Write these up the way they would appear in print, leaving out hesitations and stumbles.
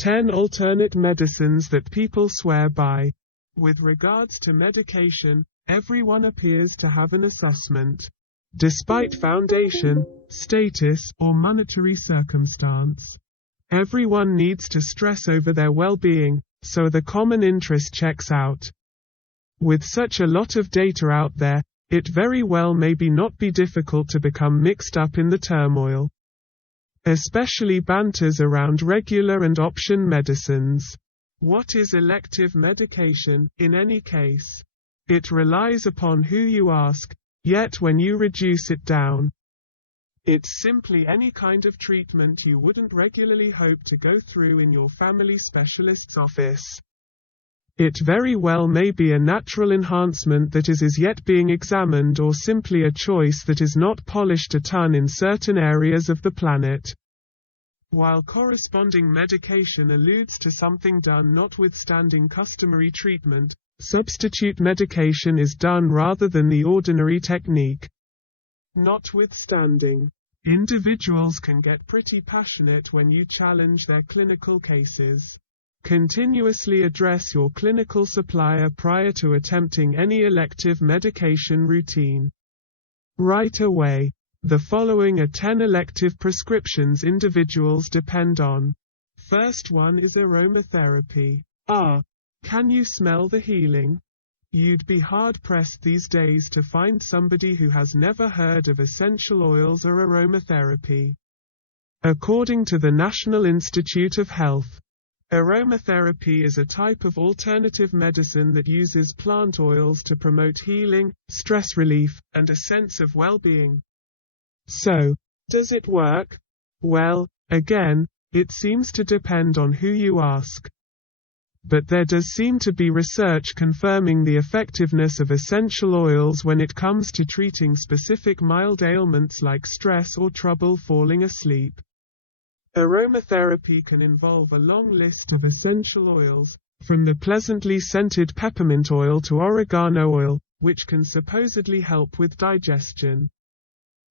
10 alternate medicines that people swear by. With regards to medication, everyone appears to have an assessment. Despite foundation, status, or monetary circumstance. Everyone needs to stress over their well-being, so the common interest checks out. With such a lot of data out there, it very well may not be difficult to become mixed up in the turmoil. Especially banters around regular and option medicines. What is elective medication, in any case? It relies upon who you ask, yet when you reduce it down, it's simply any kind of treatment you wouldn't regularly hope to go through in your family specialist's office. It very well may be a natural enhancement that is as yet being examined, or simply a choice that is not polished a ton in certain areas of the planet. While corresponding medication alludes to something done notwithstanding customary treatment, substitute medication is done rather than the ordinary technique. Notwithstanding, individuals can get pretty passionate when you challenge their clinical cases. Continuously address your clinical supplier prior to attempting any elective medication routine. Right away. The following are 10 elective prescriptions individuals depend on. First one is aromatherapy. Can you smell the healing? You'd be hard-pressed these days to find somebody who has never heard of essential oils or aromatherapy. According to the National Institute of Health, aromatherapy is a type of alternative medicine that uses plant oils to promote healing, stress relief, and a sense of well-being. So, does it work? Well, again, it seems to depend on who you ask. But there does seem to be research confirming the effectiveness of essential oils when it comes to treating specific mild ailments like stress or trouble falling asleep. Aromatherapy can involve a long list of essential oils, from the pleasantly scented peppermint oil to oregano oil, which can supposedly help with digestion.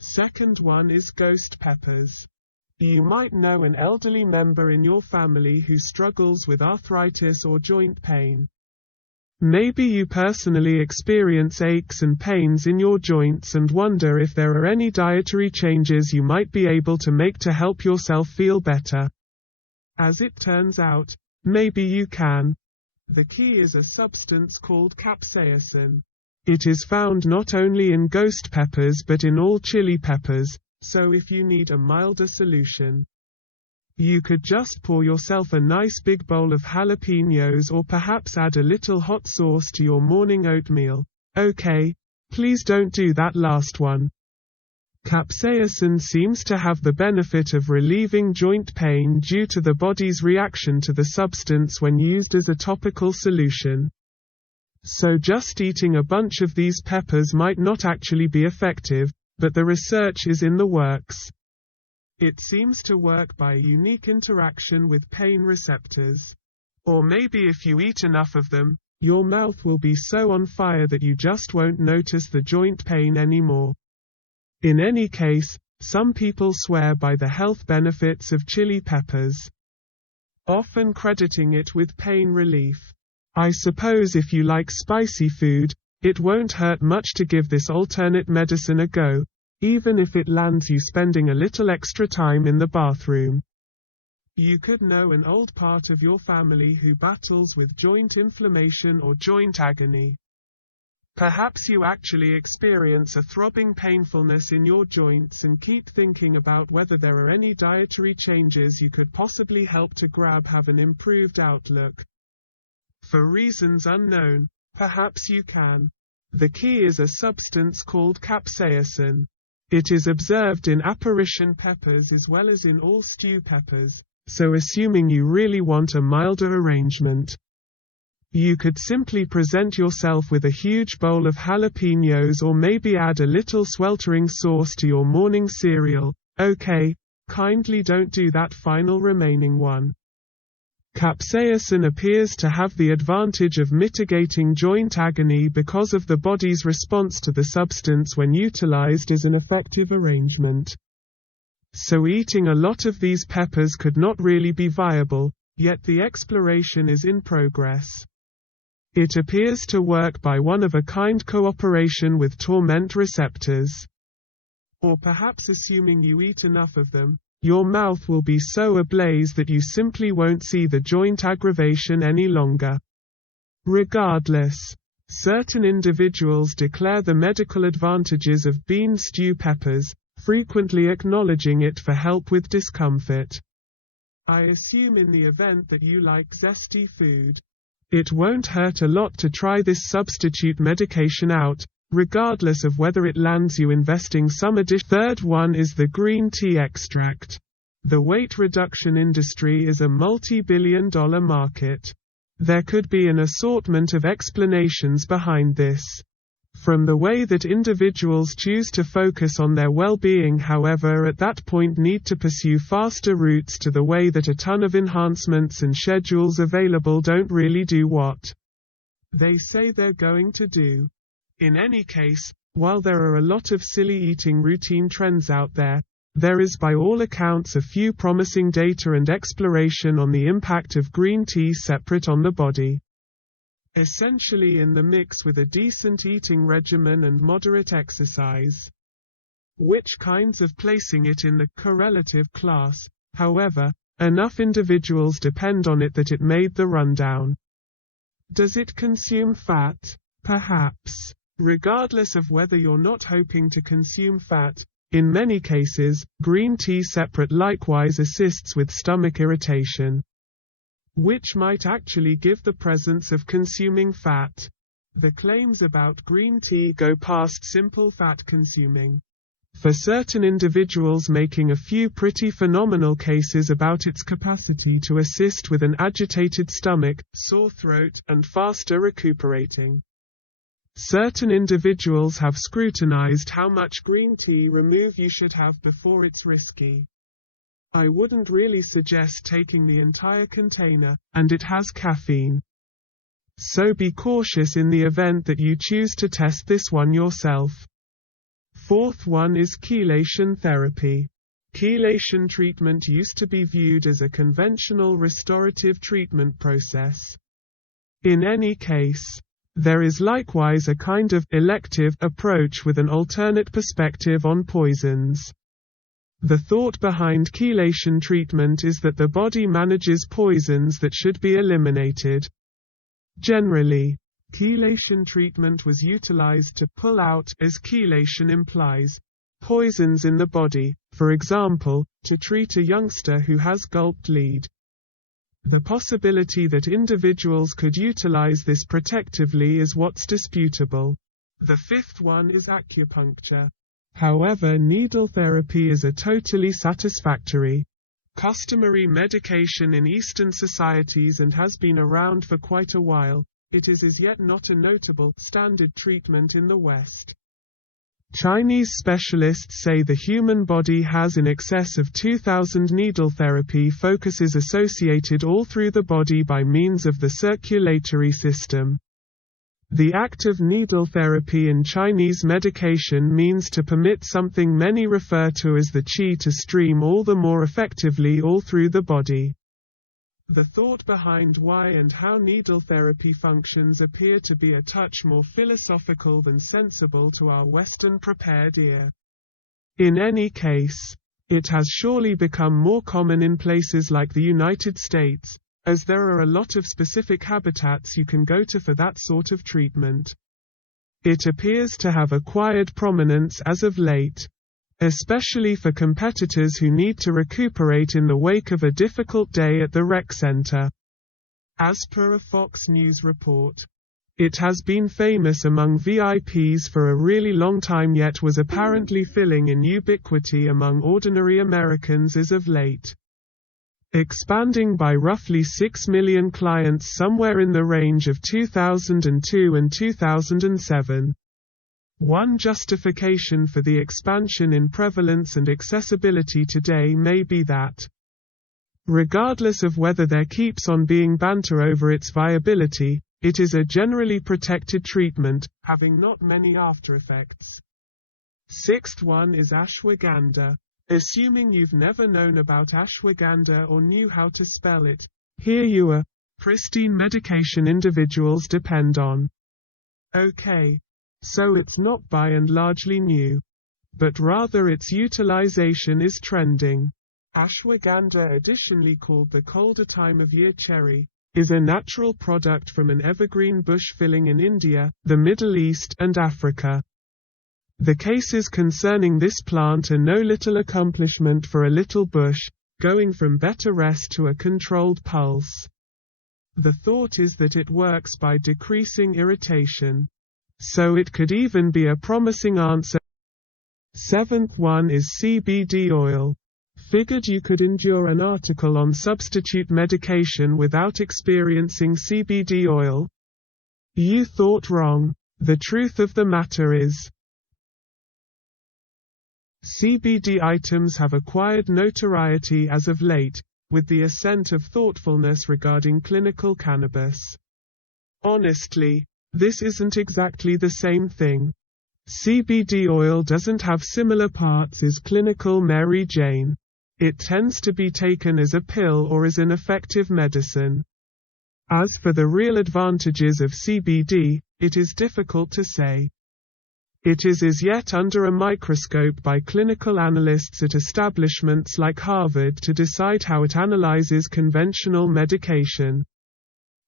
Second one is ghost peppers. You might know an elderly member in your family who struggles with arthritis or joint pain. Maybe you personally experience aches and pains in your joints and wonder if there are any dietary changes you might be able to make to help yourself feel better. As it turns out, maybe you can. The key is a substance called capsaicin. It is found not only in ghost peppers but in all chili peppers, so if you need a milder solution, you could just pour yourself a nice big bowl of jalapenos or perhaps add a little hot sauce to your morning oatmeal. Okay, please don't do that last one. Capsaicin seems to have the benefit of relieving joint pain due to the body's reaction to the substance when used as a topical solution. So just eating a bunch of these peppers might not actually be effective, but the research is in the works. It seems to work by a unique interaction with pain receptors. Or maybe if you eat enough of them, your mouth will be so on fire that you just won't notice the joint pain anymore. In any case, some people swear by the health benefits of chili peppers, often crediting it with pain relief. I suppose if you like spicy food, it won't hurt much to give this alternate medicine a go, even if it lands you spending a little extra time in the bathroom. You could know an old part of your family who battles with joint inflammation or joint agony. Perhaps you actually experience a throbbing painfulness in your joints and keep thinking about whether there are any dietary changes you could possibly help to have an improved outlook. For reasons unknown, perhaps you can. The key is a substance called capsaicin. It is observed in apparition peppers as well as in all stew peppers, so assuming you really want a milder arrangement, you could simply present yourself with a huge bowl of jalapenos or maybe add a little sweltering sauce to your morning cereal. Okay, kindly don't do that final remaining one. Capsaicin appears to have the advantage of mitigating joint agony because of the body's response to the substance when utilized as an effective arrangement. So eating a lot of these peppers could not really be viable, yet the exploration is in progress. It appears to work by one-of-a-kind cooperation with torment receptors. Or perhaps assuming you eat enough of them, your mouth will be so ablaze that you simply won't see the joint aggravation any longer. Regardless, certain individuals declare the medical advantages of bean stew peppers, frequently acknowledging it for help with discomfort. I assume in the event that you like zesty food, it won't hurt a lot to try this substitute medication out, regardless of whether it lands you investing some additional. Third one is the green tea extract. The weight reduction industry is a multi-billion-dollar market. There could be an assortment of explanations behind this. From the way that individuals choose to focus on their well-being, however, at that point need to pursue faster routes to the way that a ton of enhancements and schedules available don't really do what they say they're going to do. In any case, while there are a lot of silly eating routine trends out there, there is by all accounts a few promising data and exploration on the impact of green tea separate on the body. Essentially in the mix with a decent eating regimen and moderate exercise. Which kinds of placing it in the correlative class, however, enough individuals depend on it that it made the rundown. Does it consume fat? Perhaps. Regardless of whether you're not hoping to consume fat, in many cases, green tea separate likewise assists with stomach irritation, which might actually give the presence of consuming fat. The claims about green tea go past simple fat consuming, for certain individuals making a few pretty phenomenal cases about its capacity to assist with an agitated stomach, sore throat, and faster recuperating. Certain individuals have scrutinized how much green tea remove you should have before it's risky. I wouldn't really suggest taking the entire container, and it has caffeine. So be cautious in the event that you choose to test this one yourself. Fourth one is chelation therapy. Chelation treatment used to be viewed as a conventional restorative treatment process. In any case, there is likewise a kind of elective approach with an alternate perspective on poisons. The thought behind chelation treatment is that the body manages poisons that should be eliminated. Generally, chelation treatment was utilized to pull out, as chelation implies, poisons in the body, for example, to treat a youngster who has gulped lead. The possibility that individuals could utilize this protectively is what's disputable. The fifth one is acupuncture. However, needle therapy is a totally satisfactory, customary medication in Eastern societies and has been around for quite a while. It is as yet not a notable standard treatment in the West. Chinese specialists say the human body has in excess of 2,000 needle therapy focuses associated all through the body by means of the circulatory system. The act of needle therapy in Chinese medication means to permit something many refer to as the qi to stream all the more effectively all through the body. The thought behind why and how needle therapy functions appear to be a touch more philosophical than sensible to our Western prepared ear. In any case, it has surely become more common in places like the United States, as there are a lot of specific habitats you can go to for that sort of treatment. It appears to have acquired prominence as of late, especially for competitors who need to recuperate in the wake of a difficult day at the rec center. As per a Fox News report, it has been famous among VIPs for a really long time yet was apparently filling in ubiquity among ordinary Americans as of late, expanding by roughly 6 million clients somewhere in the range of 2002 and 2007. One justification for the expansion in prevalence and accessibility today may be that, regardless of whether there keeps on being banter over its viability, it is a generally protected treatment, having not many after effects. Sixth one is ashwagandha. Assuming you've never known about ashwagandha or knew how to spell it, Here you are, pristine medication individuals depend on. Okay. So it's not by and largely new, but rather its utilization is trending. Ashwagandha, additionally called the colder time of year cherry, is a natural product from an evergreen bush filling in India, the Middle East, and Africa. The cases concerning this plant are no little accomplishment for a little bush, going from better rest to a controlled pulse. The thought is that it works by decreasing irritation. So it could even be a promising answer. Seventh one is CBD oil. Figured you could endure an article on substitute medication without experiencing CBD oil? You thought wrong. The truth of the matter is, CBD items have acquired notoriety as of late, with the ascent of thoughtfulness regarding clinical cannabis. Honestly, this isn't exactly the same thing. CBD oil doesn't have similar parts as clinical Mary Jane. It tends to be taken as a pill or as an effective medicine. As for the real advantages of CBD, it is difficult to say. It is as yet under a microscope by clinical analysts at establishments like Harvard to decide how it analyzes conventional medication.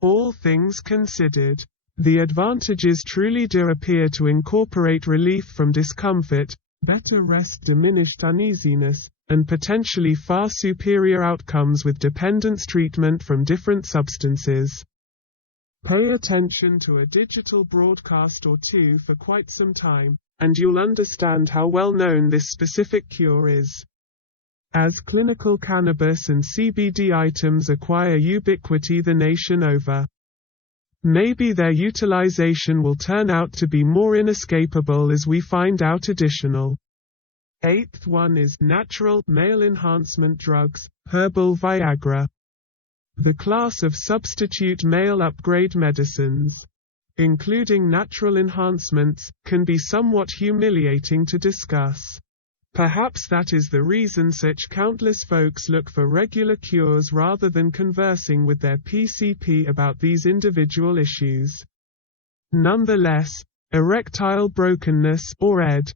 All things considered, the advantages truly do appear to incorporate relief from discomfort, better rest, diminished uneasiness, and potentially far superior outcomes with dependence treatment from different substances. Pay attention to a digital broadcast or two for quite some time, and you'll understand how well known this specific cure is. As clinical cannabis and CBD items acquire ubiquity the nation over, maybe their utilization will turn out to be more inescapable as we find out additional. Eighth one is natural male enhancement drugs, herbal Viagra. The class of substitute male upgrade medicines, including natural enhancements, can be somewhat humiliating to discuss. Perhaps that is the reason such countless folks look for regular cures rather than conversing with their PCP about these individual issues. Nonetheless, erectile brokenness, or ED,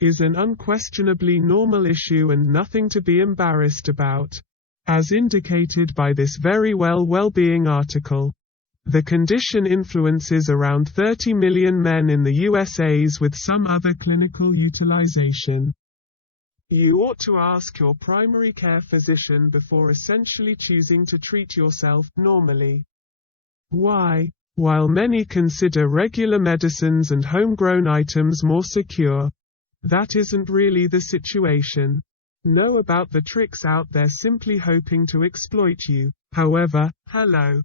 is an unquestionably normal issue and nothing to be embarrassed about. As indicated by this very well-being article, the condition influences around 30 million men in the USA's with some other clinical utilization. You ought to ask your primary care physician before essentially choosing to treat yourself normally. Why? While many consider regular medicines and homegrown items more secure, that isn't really the situation. Know about the tricks out there simply hoping to exploit you. However, hello.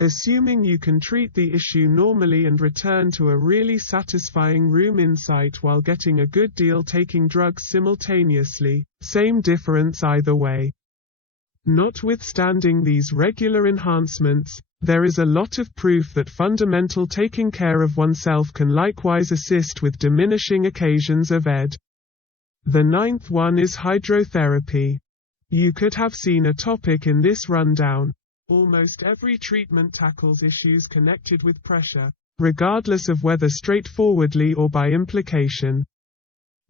Assuming you can treat the issue normally and return to a really satisfying room insight while getting a good deal taking drugs simultaneously, same difference either way. Notwithstanding these regular enhancements, there is a lot of proof that fundamental taking care of oneself can likewise assist with diminishing occasions of ED. The ninth one is hydrotherapy. You could have seen a topic in this rundown. Almost every treatment tackles issues connected with pressure, regardless of whether straightforwardly or by implication.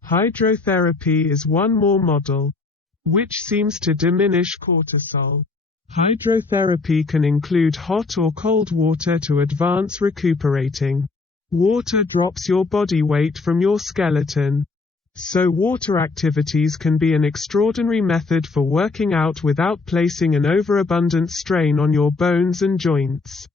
Hydrotherapy is one more model, which seems to diminish cortisol. Hydrotherapy can include hot or cold water to advance recuperating. Water drops your body weight from your skeleton. So water activities can be an extraordinary method for working out without placing an overabundant strain on your bones and joints.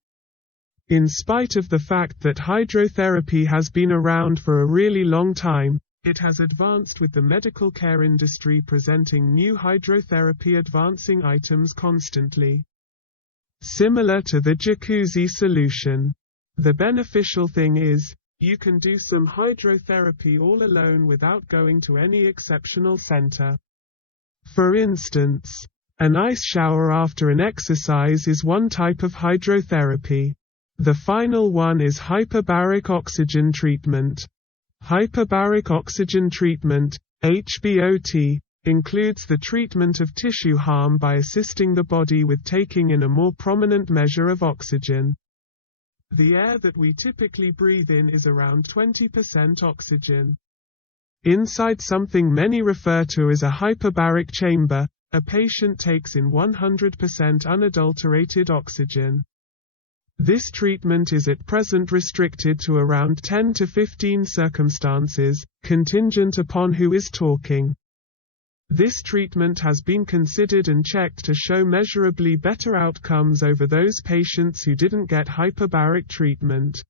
In spite of the fact that hydrotherapy has been around for a really long time, it has advanced with the medical care industry presenting new hydrotherapy advancing items constantly. Similar to the jacuzzi solution. The beneficial thing is, you can do some hydrotherapy all alone without going to any exceptional center. For instance, an ice shower after an exercise is one type of hydrotherapy. The final one is hyperbaric oxygen treatment. Hyperbaric oxygen treatment, HBOT, includes the treatment of tissue harm by assisting the body with taking in a more prominent measure of oxygen. The air that we typically breathe in is around 20% oxygen. Inside something many refer to as a hyperbaric chamber, a patient takes in 100% unadulterated oxygen. This treatment is at present restricted to around 10 to 15 circumstances, contingent upon who is talking. This treatment has been considered and checked to show measurably better outcomes over those patients who didn't get hyperbaric treatment.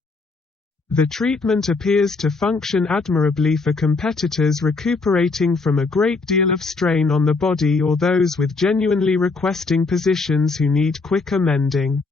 The treatment appears to function admirably for competitors recuperating from a great deal of strain on the body or those with genuinely requesting positions who need quicker mending.